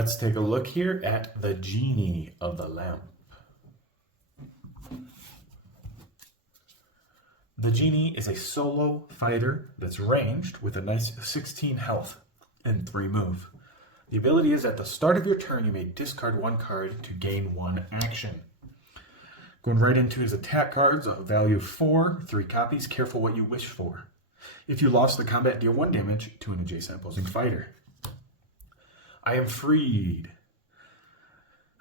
Let's take a look here at the Genie of the Lamp. The Genie is a solo fighter that's ranged with a nice 16 health and 3 move. The ability is at the start of your turn, you may discard 1 card to gain 1 action. Going right into his attack cards, a value of 4, 3 copies, careful what you wish for. If you lost the combat, deal 1 damage to an adjacent opposing fighter. I am freed.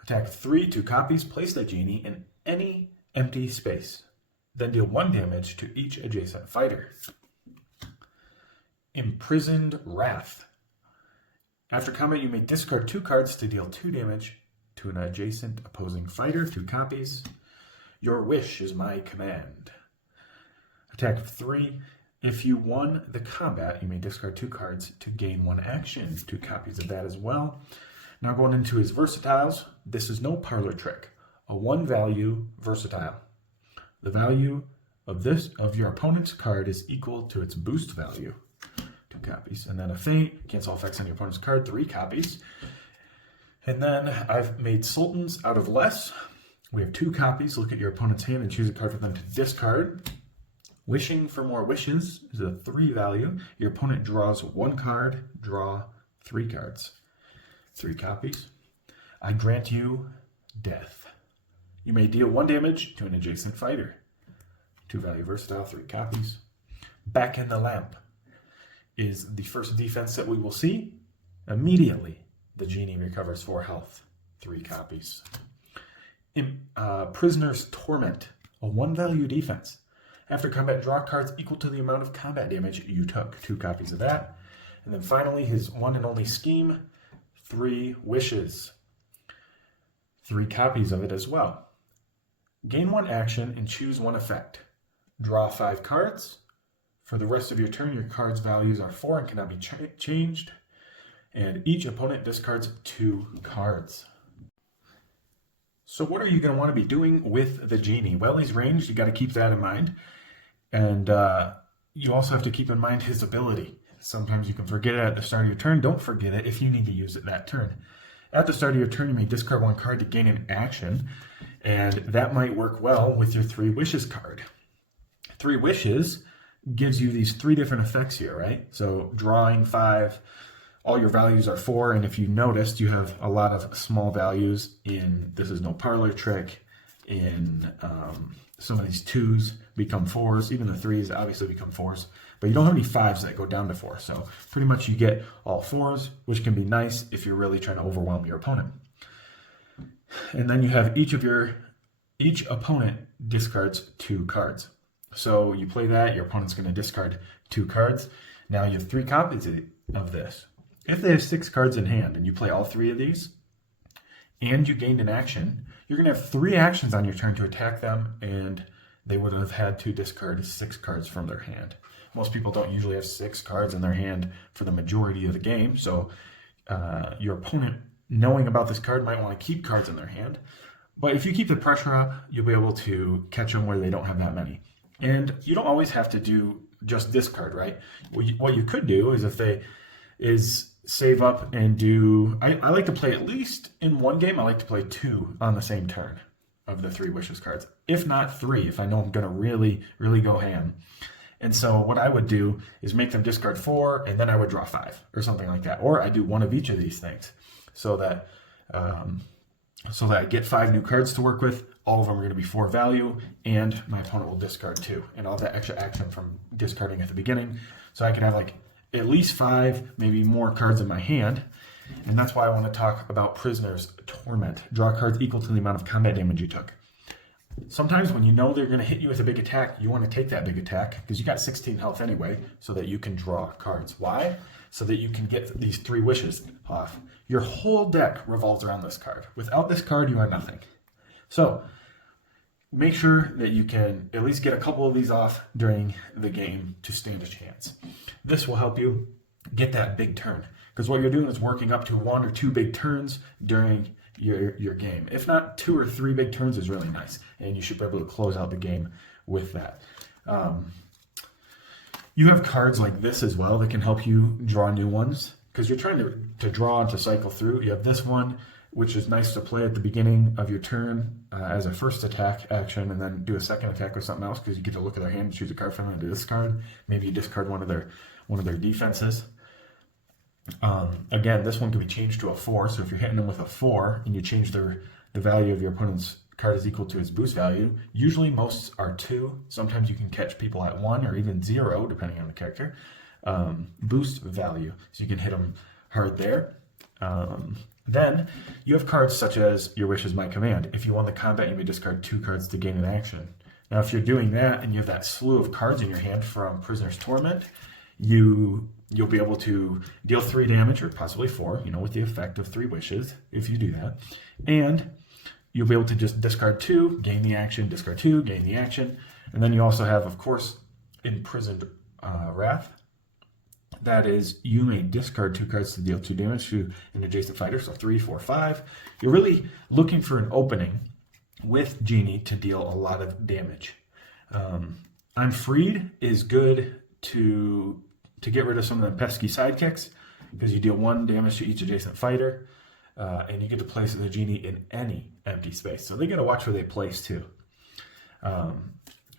Attack 3, 2 copies, place the Genie in any empty space. Then deal 1 damage to each adjacent fighter. Imprisoned Wrath. After combat, you may discard 2 cards to deal 2 damage to an adjacent opposing fighter, 2 copies. Your wish is my command. Attack 3. If you won the combat, you may discard 2 cards to gain 1 action, 2 copies of that as well. Now going into his versatiles, this is no parlor trick. A 1 value versatile. The value of your opponent's card is equal to its boost value, 2 copies. And then a feint, cancel effects on your opponent's card, 3 copies. And then I've made sultans out of less. We have 2 copies. Look at your opponent's hand and choose a card for them to discard. Wishing for more wishes is a 3 value. Your opponent draws 1 card, draw 3 cards. 3 copies. I grant you death. You may deal 1 damage to an adjacent fighter. 2 value versatile, 3 copies. Back in the Lamp is the first defense that we will see. Immediately, the Genie recovers 4 health, 3 copies. Prisoner's Torment, a 1 value defense. After combat, draw cards equal to the amount of combat damage you took, 2 copies of that. And then finally, his one and only scheme, 3 wishes, 3 copies of it as well. Gain 1 action and choose 1 effect. Draw 5 cards. For the rest of your turn, your cards' values are 4 and cannot be changed. And each opponent discards 2 cards. So what are you going to want to be doing with the Genie? Well, he's ranged. You got to keep that in mind. And you also have to keep in mind his ability. Sometimes you can forget it at the start of your turn. Don't forget it if you need to use it that turn. At the start of your turn, you may discard 1 card to gain an action. And that might work well with your 3 wishes card. 3 wishes gives you these 3 different effects here, right? So drawing 5, all your values are 4, and if you noticed, you have a lot of small values in this is no parlor trick, in some of these 2s become 4s, even the 3s obviously become 4s, but you don't have any 5s that go down to 4, so pretty much you get all 4s, which can be nice if you're really trying to overwhelm your opponent. And then you have each opponent discards 2 cards. So you play that, your opponent's going to discard 2 cards. Now you have 3 copies of this. If they have 6 cards in hand and you play all 3 of these and you gained an action, you're going to have 3 actions on your turn to attack them, and they would have had to discard 6 cards from their hand. Most people don't usually have 6 cards in their hand for the majority of the game, so your opponent, knowing about this card, might want to keep cards in their hand. But if you keep the pressure up, you'll be able to catch them where they don't have that many. And you don't always have to do just discard, right? What you could do is save up and do, I like to play at least in 1 game, I like to play 2 on the same turn of the 3 wishes cards. If not 3, if I know I'm going to really, really go ham. And so what I would do is make them discard 4, and then I would draw 5 or something like that. Or I do 1 of each of these things so that I get 5 new cards to work with. All of them are going to be 4 value, and my opponent will discard 2. And all that extra action from discarding at the beginning. So I could have like at least 5, maybe more cards in my hand. And that's why I want to talk about Prisoner's Torment. Draw cards equal to the amount of combat damage you took. Sometimes when you know they're going to hit you with a big attack, you want to take that big attack because you got 16 health anyway, so that you can draw cards. Why? So that you can get these 3 wishes off. Your whole deck revolves around this card. Without this card, you are nothing. So make sure that you can at least get a couple of these off during the game to stand a chance. This will help you get that big turn, because what you're doing is working up to 1 or 2 big turns during your game. If not, 2 or 3 big turns is really nice, and you should be able to close out the game with that. You have cards like this as well that can help you draw new ones, because you're trying to draw and to cycle through. You have this one, which is nice to play at the beginning of your turn as a first attack action, and then do a second attack with something else because you get to look at their hand and choose a card from them and discard. Maybe you discard one of their defenses. Again, this one can be changed to a 4. So if you're hitting them with a 4 and you change the value of your opponent's card is equal to its boost value, usually most are 2. Sometimes you can catch people at 1 or even 0, depending on the character. Boost value, so you can hit them hard there. Then you have cards such as Your Wish is My Command. If you won the combat, you may discard 2 cards to gain an action. Now, if you're doing that and you have that slew of cards in your hand from Prisoner's Torment, you'll be able to deal 3 damage, or possibly 4, with the effect of 3 wishes, if you do that. And you'll be able to just discard 2, gain the action, discard 2, gain the action. And then you also have, of course, Imprisoned Wrath. That is, you may discard 2 cards to deal 2 damage to an adjacent fighter, so 3, 4, 5. You're really looking for an opening with Genie to deal a lot of damage. I'm Freed is good to get rid of some of the pesky sidekicks, because you deal 1 damage to each adjacent fighter, and you get to place the Genie in any empty space. So they got to watch where they place too.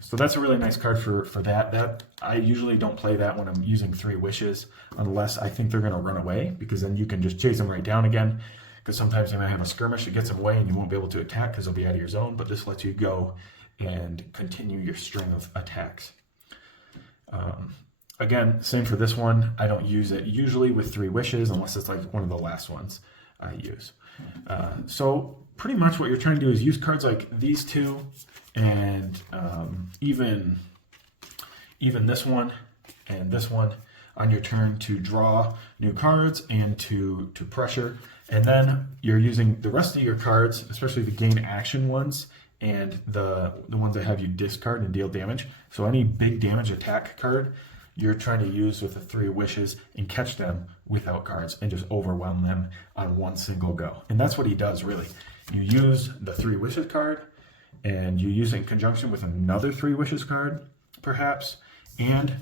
So that's a really nice card for that. That I usually don't play that when I'm using 3 wishes, unless I think they're going to run away, because then you can just chase them right down again. Because sometimes they might have a skirmish that gets them away and you won't be able to attack because they'll be out of your zone. But this lets you go and continue your string of attacks. Again, same for this one. I don't use it usually with 3 wishes unless it's like one of the last ones I use. So pretty much what you're trying to do is use cards like these 2 and even this one and this one on your turn to draw new cards and to pressure. And then you're using the rest of your cards, especially the gain action ones and the ones that have you discard and deal damage. So any big damage attack card, you're trying to use with the 3 wishes and catch them without cards and just overwhelm them on one single go. And that's what he does, really. You use the 3 wishes card, and you use it in conjunction with another 3 wishes card, perhaps, and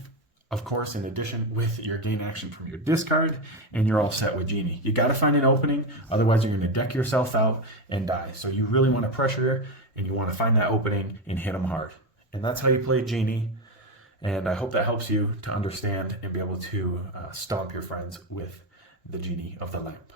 of course, in addition with your gain action from your discard, and you're all set with Genie. You got to find an opening, otherwise you're going to deck yourself out and die. So you really want to pressure, and you want to find that opening and hit them hard. And that's how you play Genie. And I hope that helps you to understand and be able to stomp your friends with the Genie of the Lamp.